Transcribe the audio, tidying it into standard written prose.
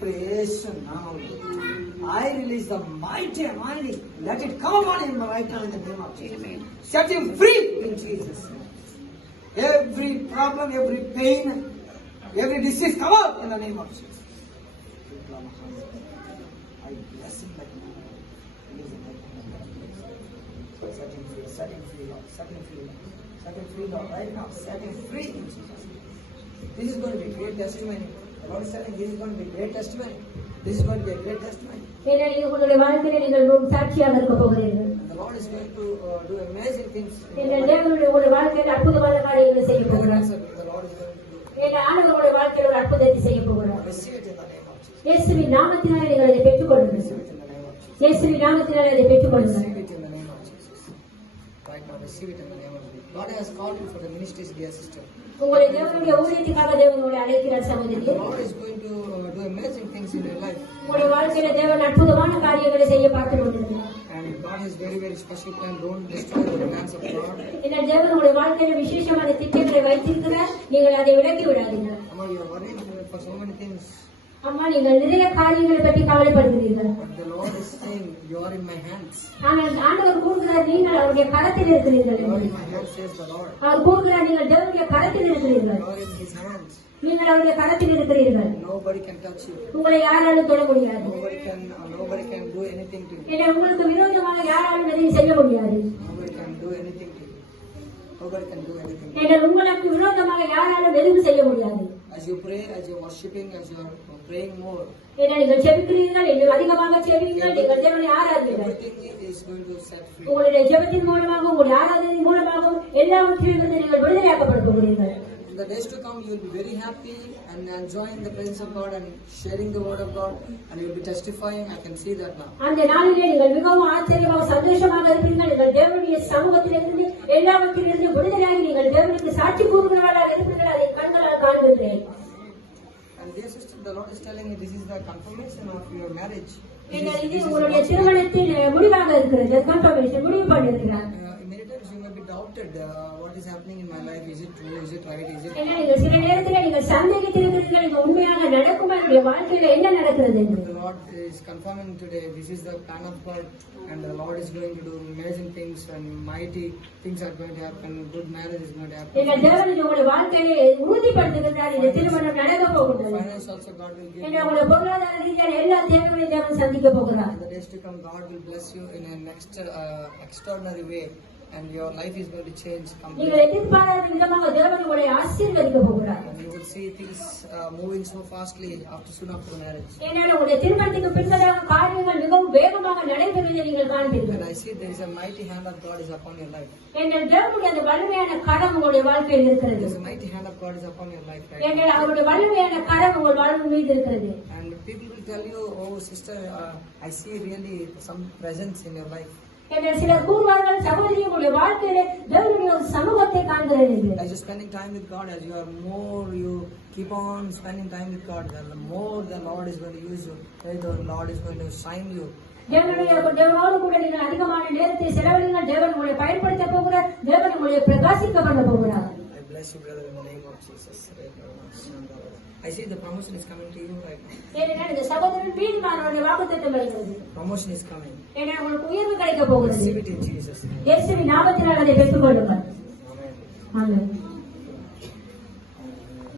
Preparation now. I release the mighty anointing. Let it come upon him right now in the name of Jesus. Amen. Set him free in Jesus' name. Every problem, every pain, every disease, come out in the name of Jesus. I bless him like now. Set him free, set him free, Lord. Set him free, Lord. Set him free, Lord. Right now, set him free in Jesus' name. This is going to be a great testimony. The Lord is telling this is going to be a great testimony. This is going to be a great testimony. உங்களுடைய வாழ்க்கையில நீங்கள் சாட்சியாக இருக்க போகிறீர்கள். The Lord is going to do amazing things. உங்களுடைய வாழ்க்கையில அற்புதமான காரியங்களை செய்ய போகிறார். The Lord is going to do. ஆண்டவர் உங்களுடைய வாழ்க்கையில ஒரு அற்புதத்தை செய்ய போகிறார். Receive it in the name of Jesus. இயேசுவின் நாமத்தினாலே நீங்கள் அதை பெற்றுக்கொள்ளுங்கள். இயேசுவின் நாமத்தினாலே அதை பெற்றுக்கொள்ளுங்கள். Receive it in the name of Jesus. Right now, receive it in the name of Jesus. God has called you for the ministry's dear sister. உங்களுடைய தேவனுடைய ஊழியத்துக்காக தேவன் உங்களை அழைக்கிறார் சகோதரி. The Lord is going to do amazing things in your life. உங்களுடைய வாழ்க்கையில தேவன் அற்புதமான காரியங்களை செய்ய பார்த்துக் கொண்டிருக்கிறார். And God has very very special plan. Don't destroy the plans of God. இந்த தேவன் உங்களுடைய வாழ்க்கையில விசேஷமான திட்டங்களை வைத்திருக்கிறார். நீங்கள் அதை விலக்கி விடாதீங்க. Amma, you are worried for so many things. அம்மா நீங்கள் நிறைய காரியங்களை பற்றி கவலைப்படுகிறீர்கள். But the Lord is saying, you are in my hands. ஆனால் ஆண்டவர் கூறுகிறார் நீங்கள் அவருடைய கரத்தில் இருக்கிறீர்கள். You are in my hands, says the Lord. அவர் கூறுகிறார் நீங்கள் தேவனுடைய கரத்தில் இருக்கிறீர்கள். You are in His hands. நீங்கள் அவருடைய கரத்தில் இருக்கிறீர்கள். Nobody can touch you. உங்களை யாராலும் தொட முடியாது. Nobody can do anything to you. ஏன்னா உங்களுக்கு விரோதமாக யாராலும் எதையும் செய்ய முடியாது. Nobody can do anything to you. Nobody can do anything. ஏன்னா உங்களுக்கு விரோதமாக யாராலும் எதுவும் செய்ய முடியாது. As you pray, as you are worshiping, as you are praying more. ஏன்னா நீங்கள் ஜெபிக்கிறீர்கள், நீங்கள் அதிகமாக ஜெபியுங்கள், நீங்கள் தேவனை ஆராதியுங்கள். Everything is going to set free. உங்களுடைய ஜெபத்தின் மூலமாக உங்களுடைய ஆராதனையின் மூலமாக எல்லாவற்றிலிருந்து நீங்கள் விடுதலையாக்கப்பட போகிறீர்கள். In the days to come, you will be very happy and enjoying the presence of God and sharing the word of God, and you will be testifying. I can see that now. அந்த நாளிலே நீங்கள் மிகவும் ஆச்சரியமாக சந்தோஷமாக இருப்பீர்கள். நீங்கள் தேவனுடைய சமூகத்திலிருந்து எல்லாவற்றிலிருந்து விடுதலையாகி நீங்கள் தேவனுக்கு சாட்சி கூறுகிறவர்களாக இருப்பீர்கள். அதை கண்களால் காண்கிறேன். And dear sister, the Lord is telling me this is the confirmation of your marriage. இது உங்களுடைய திருமணத்தின் முடிவாக இருக்கிறது. கன்ஃபர்மேஷன் முடிவு பண்ணிருக்கிறார். Many times you may be doubted what is happening in my life. Is it true? Is it right? Is it? நீங்கள் சில நேரத்தில் நீங்கள் சந்தேகித்திருக்கிறீர்கள். இது உண்மையாக நடக்குமா? என்னுடைய வாழ்க்கையில என்ன நடக்கிறது என்று. The Lord is confirming today. This is the plan of God, and the Lord is going to do amazing things and mighty things are going to happen. Good marriage is going to happen. எங்கள் தேவன் உங்களுடைய வாழ்க்கையை உறுதிப்படுத்துகிறார். இந்த திருமணம் நடக்க போகிறது. Finance also God will give. உங்களுடைய பொருளாதார ரீதியான எல்லா தேவைகளையும் தேவன் சந்திக்க போகிறார். In the days to come, God will bless you in an extraordinary way, and your life is going to change completely. நீங்கள் எதிர்பாராத விதமாக தேவன் உங்களை ஆசீர்வதிக்க போகிறார். And you will see things moving so fastly soon after marriage. ஏனென்றால் உங்களுடைய திருமணத்துக்கு பின்னதாக காரியங்கள் மிகவும் வேகமாக நடைபெறுவதை நீங்கள் காண்பீர்கள். And I see there is a mighty hand of God is upon your life. எங்கள் தேவனுடைய அந்த வலிமையான கரம் உங்களுடைய வாழ்க்கையில் இருக்கிறது. There is a mighty hand of God is upon your life right எங்கள் அவருடைய வலிமையான கரம் உங்கள் வாழ்வு மீது இருக்கிறது. And people will tell you, oh sister, I see really some presence in your life. எங்கள் சிலர் கூறுவார்கள், சகோதரி உங்களுடைய வாழ்க்கையிலே தேவனுடைய ஒரு சமூகத்தை காண்கிறேன் என்று. As you spending time with God, as you are more, you keep on spending time with God, the more the Lord is going to use you. The Lord is going to shine you. தேவனோடு கூட நீங்கள் அதிகமான நேரத்தை செலவழிங்கள். தேவன் உங்களை பயன்படுத்த போகிறார். தேவன் உங்களை பிரகாசிக்க பண்ண போகிறார். I bless you, brother, in the name of Jesus. I see the promotion is coming to you right now. ஏனென்றால் இந்த சகோதரன் வீடுமானவருடைய வாக்குத்தத்தம் வருகிறது. Promotion is coming. ஏனென்றால் உங்களுக்கு உயர்வு கிடைக்க போகிறது. Receive it in Jesus' name. இயேசுவின் நாமத்தினால் அதை பெற்றுக்கொள்ளுங்கள். Amen. ஆமென்.